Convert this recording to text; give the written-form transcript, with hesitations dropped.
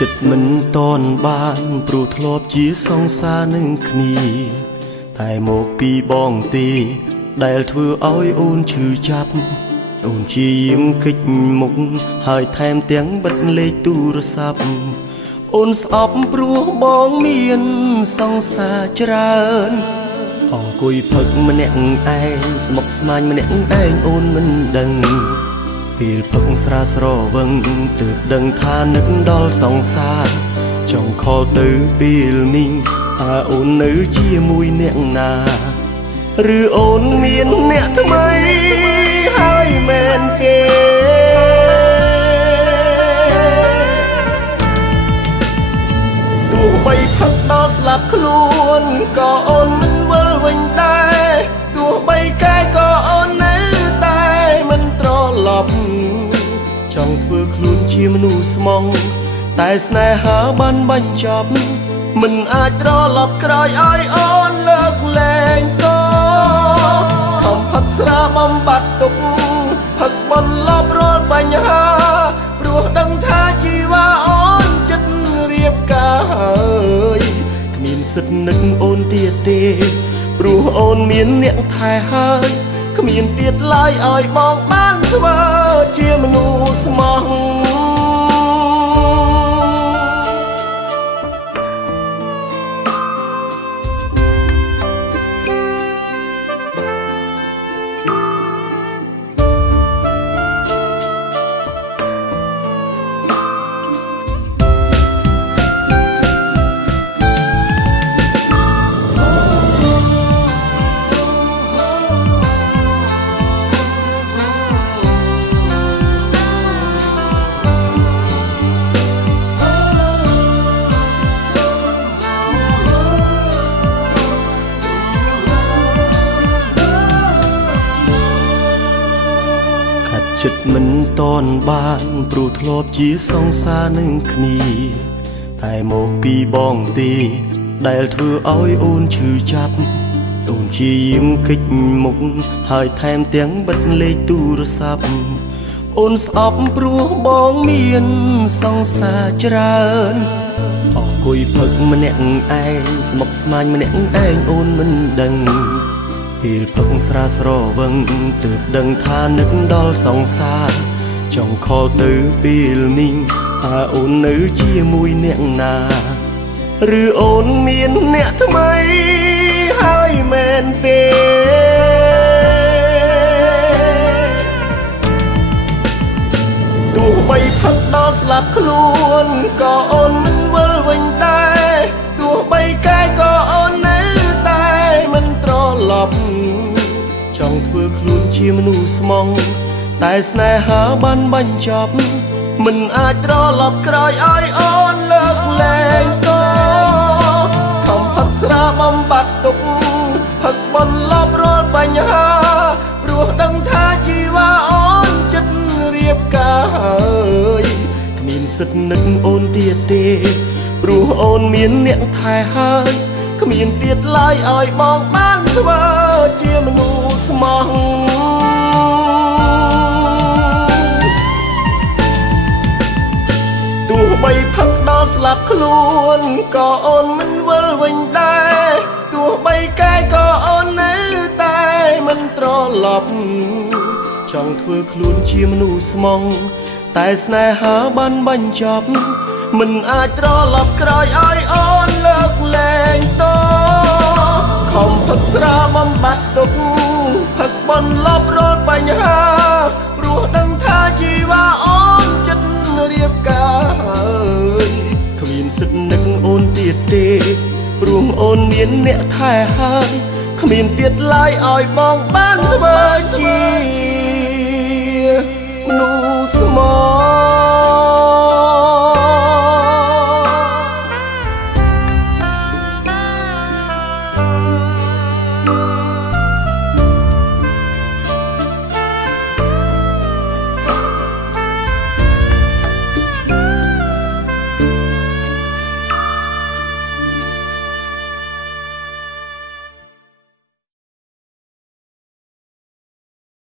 ចិត្តមិនតនបានព្រោះធ្លាប់ជាសង្សារនឹងគ្នាតែមកពីបងទេដែលធ្វើឲ្យអូនឈឺចាប់អូនជាយាមគិចមុខហើយថែមទាំងបិទលេខទូរស័ព្ទអូនស្អប់ព្រោះបងមានសង្សារច្រើនអង្គុយផឹកម្នាក់ឯងស្មុគស្មាញម្នាក់ឯងអូនមិនដឹងពេលផឹកស្រាស្រវឹងទើបដឹងថានឹកដល់សង្សារចង់ខលទៅពេលមីងតើអូននៅជាមួយអ្នកណាឬអូនមានអ្នកថ្មីហើយមែនទេទោះបីផឹកដល់ស្លាប់ខ្លួនក៏អូនមិនវិលវិញដែរទោះបីកាយក៏អូននៅតែមិនត្រឡប់ចង់ធ្វើខ្លួនជាមនុស្សស្មងតែស្នេហាបានបញ្ចប់មិនអាចត្រឡប់ក្រោយឲ្យអូនលើកលែងតខំផឹកស្រាបំបត្តិទុកផឹកបន្លប់រាល់បញ្ហាព្រោះដឹងថាជីវ៉ាអូនចិត្តរៀបការហើយគ្មានសិទ្ធនឹកអូនទៀតទេព្រោះអូនមានអ្នកថែហើយគ្មានទៀតឡើយឲ្យបងបានធ្វើជាមនុស្សស្មោះចិត្តមិនតនបានព្រោះធ្លាប់ជាសង្សារនឹងគ្នាតែមកពីបងទេដែលធ្វើឲ្យអូនឈឺចាប់អូនជាយាមគិចមុខហើយថែមទាំងបិទលេខទូរស័ព្ទអូនស្អប់ព្រោះបងមានសង្សារច្រើនអង្គុយផឹកម្នាក់ឯងស្មុគស្មាញម្នាក់ឯងអូនមិនដឹងពេលផឹកស្រាស្រវឹងទើបដឹងថានឹកដល់សង្សារចង់ខលទៅពេលមីងតើអូននៅជាមួយអ្នកណាឬអូនមានអ្នកថ្មីហើយមែនទេទោះបីផឹកដល់ស្លាប់ខ្លួនក៏អូនមិនវិលវិញដែរទោះបីកាយក៏អូននៅតែមិនត្រឡប់ចង់ធ្វើខ្លួនជាមនុស្សស្មងតែស្នេហាបានបញ្ចប់មិនអាចត្រឡប់ក្រោយឲ្យអូនលើកលែងតខំផឹកស្រាបំបត្តិទុកផឹកបន្លប់រាល់បញ្ហាព្រោះដឹងថាជីវ៉ាអូនចិត្តរៀបការហើយគ្មានសិទ្ធនឹកអូនទៀតទេព្រោះអូនមានអ្នកថែហើយគ្មានទៀតឡើយឲ្យបងបានធ្វើជាមនុស្សស្មោះទោះបីផឹកដល់ស្លាប់ខ្លួនក៏អូនមិនវិលវិញដែរទោះបីកាយក៏អូននៅតែមិនត្រឡប់ចង់ធ្វើខ្លួនជាមនុស្សស្មោះតែស្នេហាបានបញ្ចប់មិនអាចត្រឡប់ក្រោយឲ្យអូនលើកលែងតខំផឹកស្រាបំបត្តិទុកផឹកបន្លប់រាល់បញ្ហាព្រោះដឹងថាជីវ៉ាអូនចិត្តរៀបការហើយគ្មានសិទ្ធនឹកអូនទៀតទេព្រោះអូនមានអ្នកថែហើយគ្មានទៀតឡើយឲ្យបងបានធ្វើ